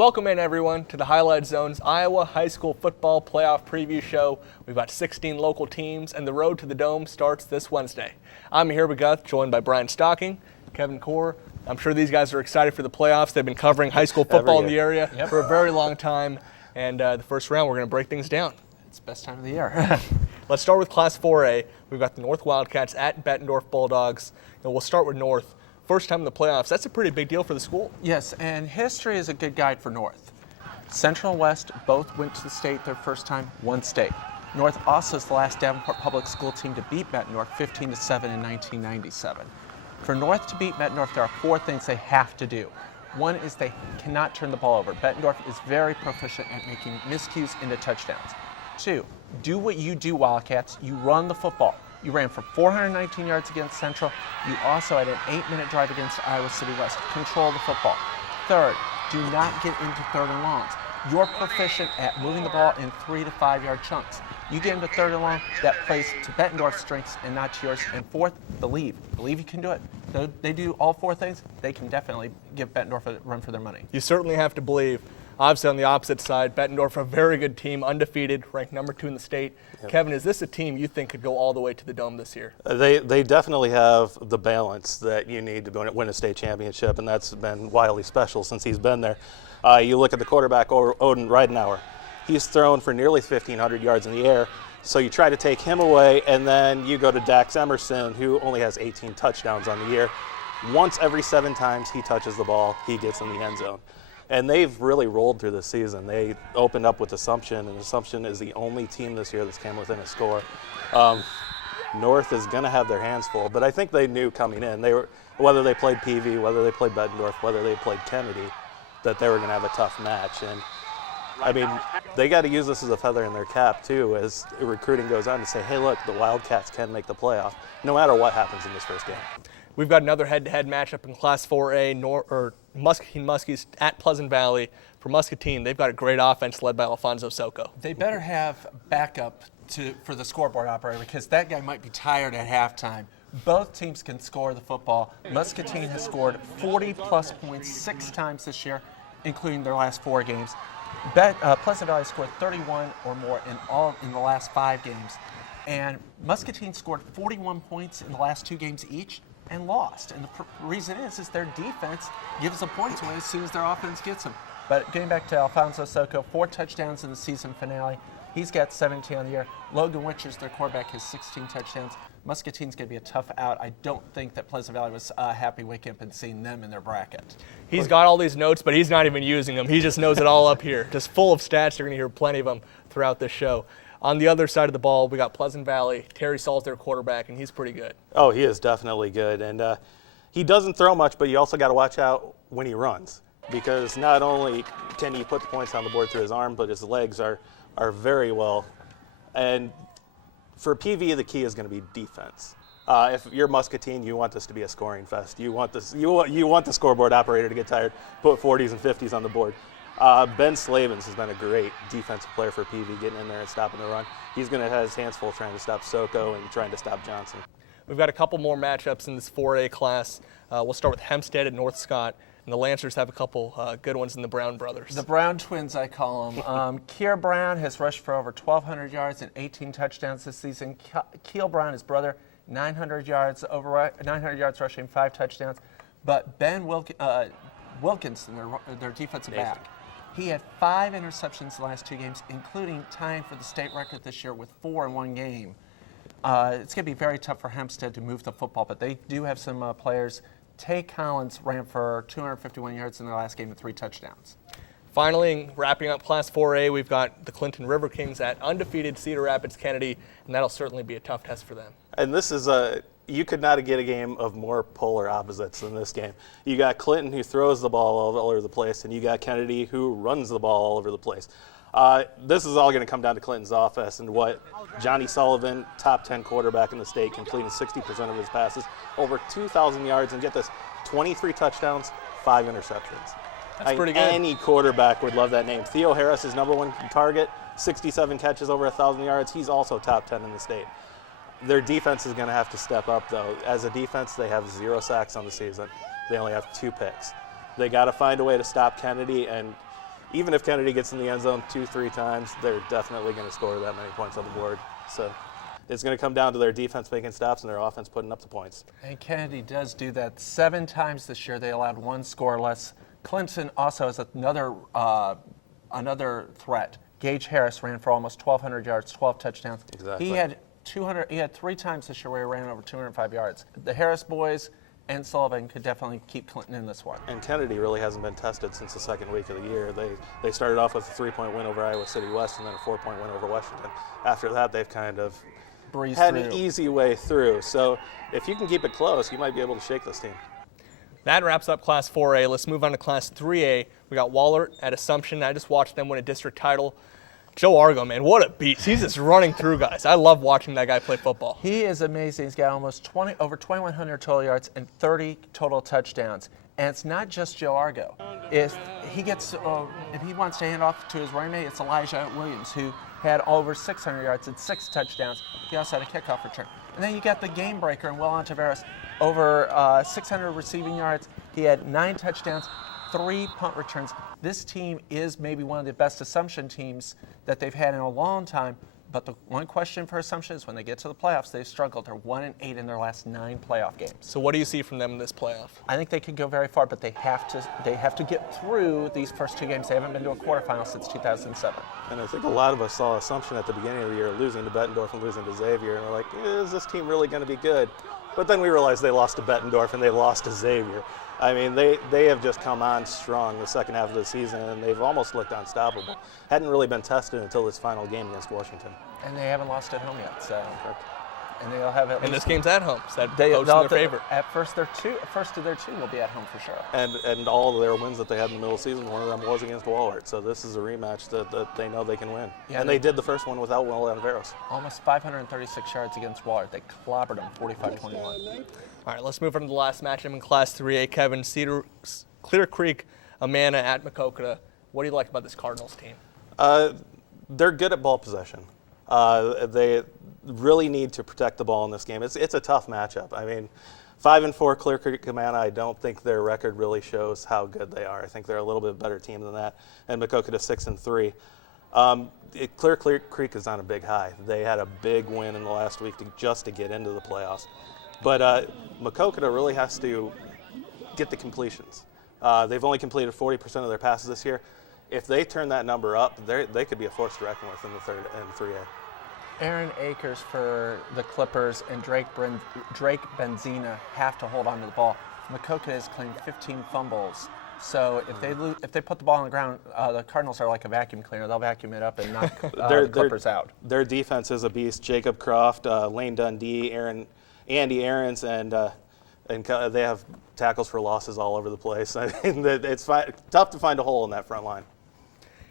Welcome in, everyone, to the Highlight Zone's Iowa High School Football Playoff Preview Show. We've got 16 local teams, and the road to the Dome starts this Wednesday. I'm here with Gus, joined by Brian Stocking, Kevin Core. I'm sure these guys are excited for the playoffs. They've been covering high school football in the area for a very long time, and the first round, we're going to break things down. It's the best time of the year. Let's start with Class 4A. We've got the North Wildcats at Bettendorf Bulldogs, and we'll start with North. First time in the playoffs. That's a pretty big deal for the school. Yes, and history is a good guide for North. Central and West both went to the state their first time, one state. North also is the last Davenport public school team to beat Bettendorf 15-7 in 1997. For North to beat Bettendorf, there are four things they have to do. One is they cannot turn the ball over. Bettendorf is very proficient at making miscues into touchdowns. Two, do what you do, Wildcats. You run the football. You ran for 419 yards against Central. You also had an 8-minute drive against Iowa City West. Control the football. Third, do not get into third and longs. You're proficient at moving the ball in 3 to 5 yard chunks. You get into third and long, that plays to Bettendorf's strengths and not to yours. And fourth, believe. Believe you can do it. They do all four things, they can definitely give Bettendorf a run for their money. You certainly have to believe. Obviously, on the opposite side, Bettendorf, a very good team, undefeated, ranked number 2 in the state. Yep. Kevin, is this a team you think could go all the way to the Dome this year? They definitely have the balance that you need to win a state championship, and that's been Wiley special since he's been there. You look at the quarterback, Odin Reidenauer. He's thrown for nearly 1,500 yards in the air, so you try to take him away, and then you go to Dax Emerson, who only has 18 touchdowns on the year. Once every 7 times he touches the ball, he gets in the end zone. And they've really rolled through the season. They opened up with Assumption, and Assumption is the only team this year that's came within a score. North is going to have their hands full, but I think they knew coming in, whether they played Peavy, whether they played Bettendorf, whether they played Kennedy, that they were going to have a tough match. And I mean, they got to use this as a feather in their cap too, as recruiting goes on to say, hey, look, the Wildcats can make the playoff, no matter what happens in this first game. We've got another head-to-head matchup in Class 4A, Muscatine Muskies at Pleasant Valley. For Muscatine, they've got a great offense led by Alfonso Socco. They better have backup for the scoreboard operator, because that guy might be tired at halftime. Both teams can score the football. Muscatine has scored 40-plus points 6 times this year, including their last 4 games. Pleasant Valley scored 31 or more in the last 5 games. And Muscatine scored 41 points in the last 2 games each and lost. And the reason is their defense gives the points away as soon as their offense gets them. But getting back to Alfonso Socco, 4 touchdowns in the season finale. He's got 17 on the year. Logan Winters, their quarterback, has 16 touchdowns. Muscatine's going to be a tough out. I don't think that Pleasant Valley was happy waking up and seeing them in their bracket. He's got all these notes, but he's not even using them. He just knows it all up here. Just full of stats. You're going to hear plenty of them throughout this show. On the other side of the ball, we got Pleasant Valley. Terry Saul's their quarterback, and he's pretty good. Oh, he is definitely good. And he doesn't throw much, but you also got to watch out when he runs, because not only can he put the points on the board through his arm, but his legs are very well. And for Peavy, the key is going to be defense. If you're Muscatine, you want this to be a scoring fest. You want the scoreboard operator to get tired, put 40s and 50s on the board. Ben Slavens has been a great defensive player for Peavy, getting in there and stopping the run. He's going to have his hands full trying to stop Socco and trying to stop Johnson. We've got a couple more matchups in this 4A class. We'll start with Hempstead at North Scott, and the Lancers have a couple good ones in the Brown brothers. The Brown twins, I call them. Kier Brown has rushed for over 1,200 yards and 18 touchdowns this season. Keel Brown, his brother, 900 yards rushing, 5 touchdowns. But Ben Wilkinson, their defensive back, he had 5 interceptions the last 2 games, including tying for the state record this year with 4 in 1 game. It's going to be very tough for Hempstead to move the football, but they do have some players. Tay Collins ran for 251 yards in their last game with 3 touchdowns. Finally, wrapping up Class 4A, we've got the Clinton River Kings at undefeated Cedar Rapids Kennedy, and that'll certainly be a tough test for them. And this is you could not get a game of more polar opposites than this game. You got Clinton, who throws the ball all over the place, and you got Kennedy, who runs the ball all over the place. This is all going to come down to Clinton's offense and what Johnny Sullivan, top 10 quarterback in the state, completing 60% of his passes, over 2,000 yards, and get this, 23 touchdowns, 5 interceptions. That's pretty good. Any quarterback would love that name. Theo Harris is #1 target, 67 catches, over 1,000 yards. He's also top 10 in the state. Their defense is going to have to step up, though. As a defense, they have 0 sacks on the season. They only have 2 picks. They got to find a way to stop Kennedy, and even if Kennedy gets in the end zone 2-3 times, they're definitely going to score that many points on the board. So it's going to come down to their defense making stops and their offense putting up the points. And Kennedy does do that 7 times this year. They allowed 1 score less. Clinton also has another threat. Gage Harris ran for almost 1,200 yards, 12 touchdowns. Exactly. He had 3 times this year where he ran over 205 yards. The Harris boys and Sullivan could definitely keep Clinton in this one. And Kennedy really hasn't been tested since the second week of the year. They started off with a 3-point win over Iowa City West and then a 4-point win over Washington. After that, they've kind of had an easy way through. So if you can keep it close, you might be able to shake this team. That wraps up Class 4A. Let's move on to Class 3A. We got Wahlert at Assumption. I just watched them win a district title. Joe Argo, man, what a beast. He's just running through guys. I love watching that guy play football. He is amazing. He's got almost over 2,100 total yards and 30 total touchdowns. And it's not just Joe Argo. If he wants to hand off to his running mate, it's Elijah Williams, who had over 600 yards and 6 touchdowns. He also had a kickoff return. And then you got the game breaker in Will Ontiveros, over 600 receiving yards. He had 9 touchdowns, 3 punt returns. This team is maybe one of the best Assumption teams that they've had in a long time. But the one question for Assumption is when they get to the playoffs, they've struggled. They're 1-8 in their last 9 playoff games. So what do you see from them in this playoff? I think they could go very far, but they have to get through these first 2 games. They haven't been to a quarterfinal since 2007. And I think a lot of us saw Assumption at the beginning of the year losing to Bettendorf and losing to Xavier, and we're like, is this team really going to be good? But then we realized they lost to Bettendorf and they lost to Xavier. I mean, they have just come on strong the second half of the season, and they've almost looked unstoppable. Hadn't really been tested until this final game against Washington. And they haven't lost at home yet, so. And they'll have at least. And this game's at home, so that goes in their favor. At first of their 2 will be at home for sure. And all of their wins that they had in the middle of the season, one of them was against Wahlert. So this is a rematch that they know they can win. Yeah, and they did the first one without Will Ontiveros. Almost 536 yards against Wahlert. They clobbered them 45-21. All right, let's move on to the last matchup in Class 3A. Kevin, Clear Creek, Amana at Makokata. What do you like about this Cardinals team? They're good at ball possession. They really need to protect the ball in this game. It's a tough matchup. I mean, 5-4 Clear Creek Amana, I don't think their record really shows how good they are. I think they're a little bit better team than that. And Makokata 6-3. Clear Creek is on a big high. They had a big win in the last week just to get into the playoffs. But Makokata really has to get the completions. They've only completed 40% of their passes this year. If they turn that number up, they could be a force to reckon with in the 3A. Aaron Akers for the Clippers and Drake Benzina have to hold on to the ball. Makokata has claimed 15 fumbles. So if they put the ball on the ground, the Cardinals are like a vacuum cleaner. They'll vacuum it up and knock the Clippers out. Their defense is a beast. Jacob Croft, Lane Dundee, Andy Aarons, and they have tackles for losses all over the place. I mean, it's tough to find a hole in that front line.